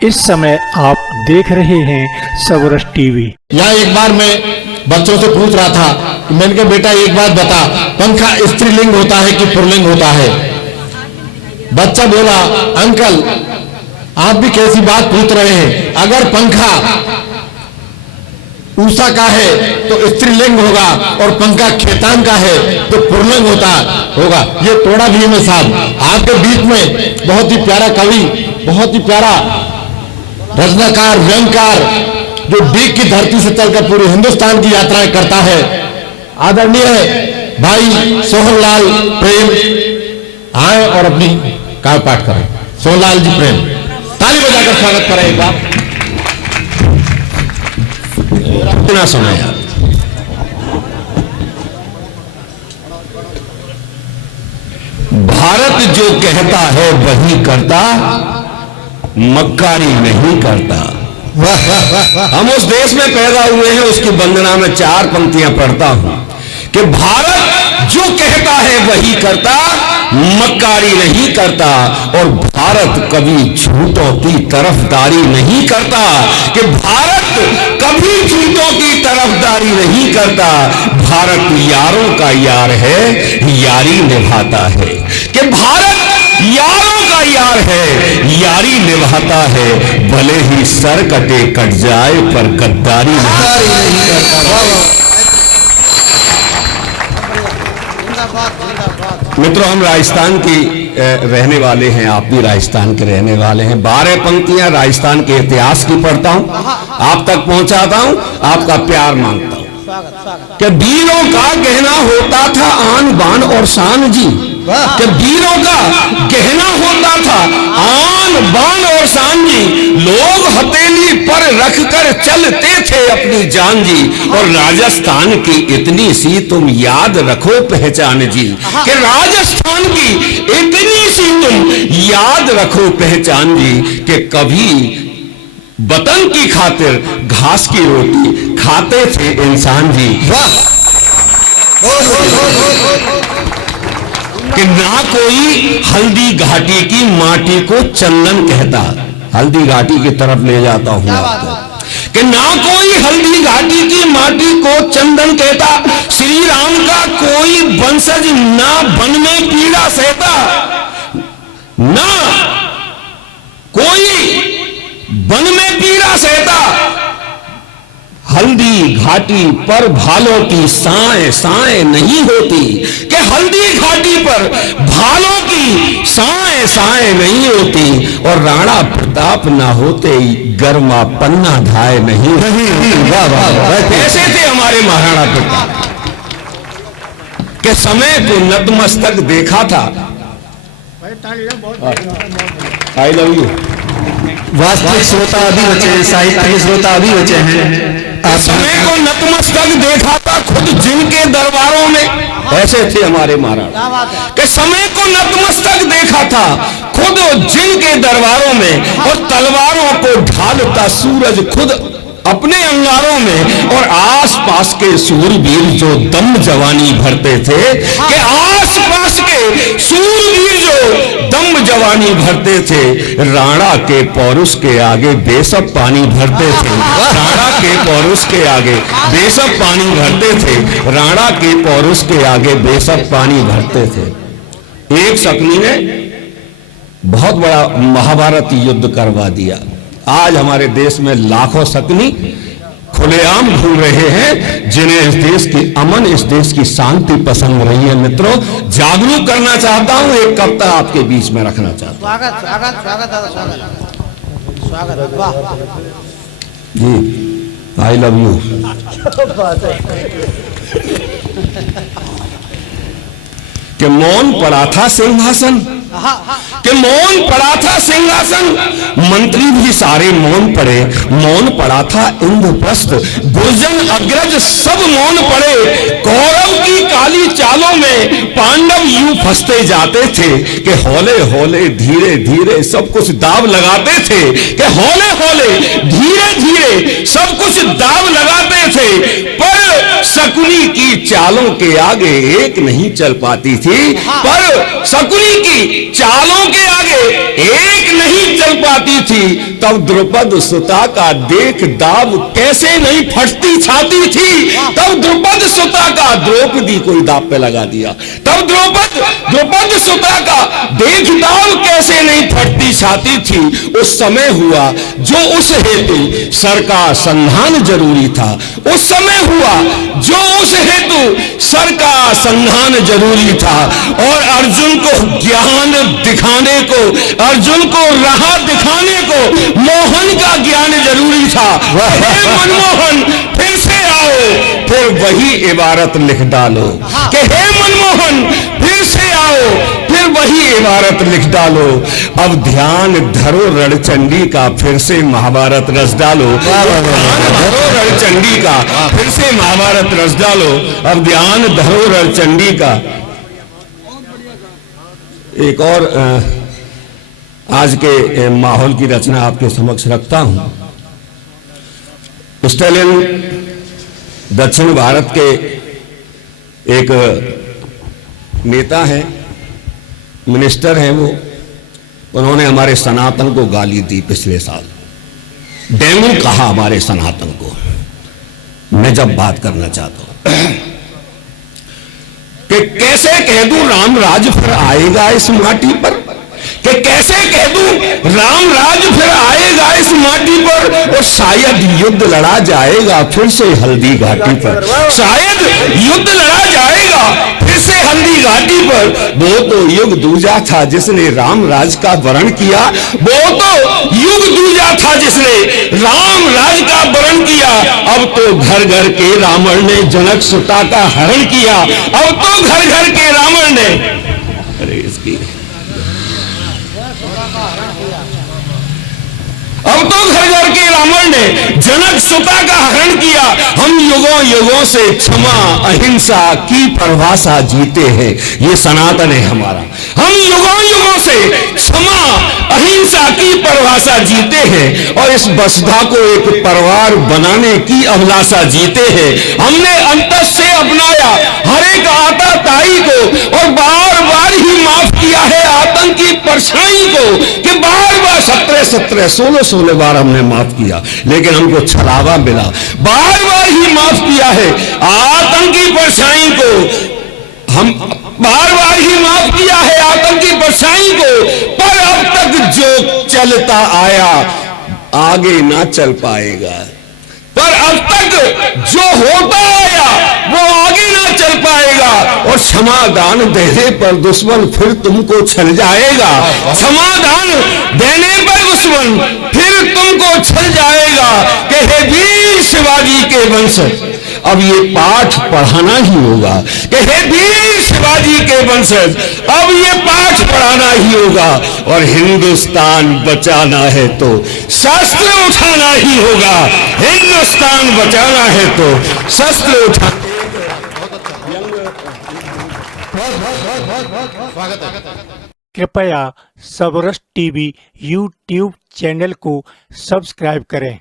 इस समय आप देख रहे हैं सबरस टीवी। यहाँ एक बार मैं बच्चों से पूछ रहा था कि मैंने कहा बेटा एक बात बता, पंखा स्त्रीलिंग होता है कि पुल्लिंग होता है? बच्चा बोला अंकल आप भी कैसी बात पूछ रहे हैं, अगर पंखा ऊषा का है तो स्त्रीलिंग होगा और पंखा खेतान का है तो पुल्लिंग होगा। ये तोड़ा भीम है साहब। आपके बीच में बहुत ही प्यारा कवि, बहुत ही प्यारा रचनाकार, व्यंगकार, जो डीग की धरती से चलकर पूरे हिंदुस्तान की यात्राएं करता है, आदरणीय भाई सोहनलाल प्रेम आए और अपनी काव्य पाठ करें। सोहनलाल जी प्रेम, ताली बजाकर स्वागत करें एक बार। ना सुनाया भारत जो कहता है वही करता, मक्कारी नहीं करता। हम उस देश में पैदा हुए हैं, उसकी वंदना में 4 पंक्तियां पढ़ता हूं कि भारत जो कहता है वही करता, मक्कारी नहीं करता। और भारत कभी झूठों की तरफदारी नहीं करता, कि भारत कभी झूठों की तरफदारी नहीं करता। भारत यारों का यार है, यारी निभाता है। कि भारत यारों का यार है, यारी निभाता है। भले ही सर कटे कट जाए पर गद्दारी नहीं करता। मित्रों, हम राजस्थान की रहने वाले हैं, आप भी राजस्थान के रहने वाले हैं। 12 पंक्तियां राजस्थान के इतिहास की पढ़ता हूं, आप तक पहुंचाता हूं, आपका प्यार मांगता हूं। कि वीरों का गहना होता था आन बान और शान जी, कि वीरों का गहना होता था आन बान और शान जी। लोग हथेली पर रखकर चलते थे अपनी जान जी। और राजस्थान की इतनी सी तुम याद रखो पहचान जी, कि राजस्थान की इतनी सी तुम याद रखो पहचान जी। कि कभी वतन की खातिर घास की रोटी खाते थे इंसान जी। कि ना कोई हल्दी घाटी की माटी को चंदन कहता, हल्दी घाटी की तरफ ले जाता हूं आपको, कि ना कोई हल्दी घाटी की माटी को चंदन कहता। श्री राम का कोई वंशज ना वन में पीड़ा सहता, ना कोई वन में पीड़ा सहता। हल्दी घाटी पर भालों की साएं साएं नहीं होती, कि हल्दी घाटी पर भालों की साएं साएं नहीं होती। और राणा प्रताप ना होते गर्मा पन्ना धाए नहीं होती। कैसे थे हमारे महाराणा प्रताप, के समय को नतमस्तक देखा था। I love you. वास्तविक श्रोता अभी बचे हैं, साहित्य के श्रोता अभी बचे हैं। समय को नतमस्तक देखा था खुद जिनके दरबारों में, ऐसे थे हमारे महाराणा। कि समय को नतमस्तक देखा था खुद जिनके दरबारों में, और तलवारों को ढालता सूरज खुद अपने अंगारों में। और आसपास के सूरवीर जो दम जवानी भरते थे, कि आसपास के सूरवीर जो दम जवानी भरते थे, राणा के पौरुष के आगे बेसब पानी भरते थे। राणा के पौरुष के आगे बेसब पानी भरते थे। राणा के पौरुष के आगे बेसब पानी भरते थे। एक शकुनी ने बहुत बड़ा महाभारत युद्ध करवा दिया। आज हमारे देश में लाखों शकुनी खुलेआम घूम रहे हैं, जिन्हें इस देश की अमन, इस देश की शांति पसंद रही है। मित्रों, जागरूक करना चाहता हूं, एक कविता आपके बीच में रखना चाहता हूं। स्वागत स्वागत स्वागत स्वागत स्वागत। वाह जी, आई लव यू। कि मौन पड़ा था सिंहासन, कि मौन पड़ा था सिंहासन, मंत्री भी सारे मौन पड़े। मौन पड़ा था इंद्रप्रस्थ, गुर्जन अग्रज सब मौन पड़े। कौरव की काली चालों में पांडव यूं फंसते जाते थे, कि हौले हौले धीरे धीरे सब कुछ दाव लगाते थे। कि हौले हौले धीरे धीरे सब कुछ दाव लगाते थे। पर शकुनी की चालों के आगे एक नहीं चल पाती थी। पर शकुनी की चालों के आगे एक नहीं चल पाती थी, तब द्रुपद सुता का देख दाव कैसे नहीं फटती छाती थी। तब द्रुपद सुता का द्रौपदी कोई दाव पे लगा दिया। तब द्रुपद सुता का देख दाव कैसे नहीं फटती छाती थी। उस समय हुआ जो उस हेतु सर का संधान जरूरी था। उस समय हुआ जो उस हेतु सर का संधान जरूरी था। और अर्जुन को ज्ञान दिखाने को, अर्जुन को राह दिखाने को मोहन का ज्ञान जरूरी था। हे मनमोहन फिर से आओ, फिर वही इबारत लिख डालो कि हे मनमोहन फिर से आओ, फिर वही इबारत लिख डालो। अब ध्यान धरो रणचंडी का, फिर से महाभारत रस डालो। ध्यान धरो रणचंडी का, फिर से महाभारत रस डालो। अब ध्यान धरो रणचंडी का। एक और आज के माहौल की रचना आपके समक्ष रखता हूं। स्टालिन दक्षिण भारत के एक नेता हैं, मिनिस्टर हैं वो। उन्होंने हमारे सनातन को गाली दी पिछले साल, डेंगू कहा हमारे सनातन को। मैं जब बात करना चाहता हूं कि कैसे कह दूं राम राज फिर आएगा इस माटी पर, कि कैसे कह दूं राम राज फिर आएगा इस माटी पर। और शायद युद्ध लड़ा जाएगा फिर से हल्दी घाटी पर, शायद युद्ध लड़ा जाएगा फिर से हल्दी घाटी पर। वो तो युग दूजा था जिसने राम राज का वरण किया, वो तो युग दूजा था जिसने राम राज का वरण किया। अब तो घर घर के रावण ने जनक सुता का हरण किया। अब तो घर घर के रावण ने, अरे इसकी अब तो घर घर के रावण ने जनक सुता का हरण किया। हम युगों युगों से क्षमा अहिंसा की परिभाषा जीते हैं, ये सनातन है हमारा। हम युगों युगों से क्षमा अहिंसा की परिभाषा जीते हैं और इस वसुधा को एक परिवार बनाने की अभिलाषा जीते हैं। हमने अंतस से अपनाया हर एक आता ताई को और बार बार ही माफ किया है आतंकी परछाई को, कि बार बार 17 16 बार हमने माफ किया, लेकिन हमको छलावा मिला। बार बार ही माफ किया है आतंकी परछाई को, हम बार बार ही माफ किया है आतंकी परछाई को। पर अब तक जो चलता आया आगे ना चल पाएगा। पर अब तक जो होता आया वो आगे ना चल पाएगा। और क्षमादान देने पर दुश्मन फिर तुमको छल जाएगा। क्षमादान देने पर दुश्मन फिर तुमको छल जाएगा। कि हे वीर शिवाजी के वंशज, अब ये पाठ पढ़ाना ही होगा। कि हे वीर शिवाजी के वंशज, अब ये पाठ पढ़ाना ही होगा। और हिंदुस्तान बचाना है तो शस्त्र उठाना ही होगा। हिंदुस्तान बचाना है तो शस्त्र उठा। कृपया सबरस टीवी यूट्यूब चैनल को सब्सक्राइब करें।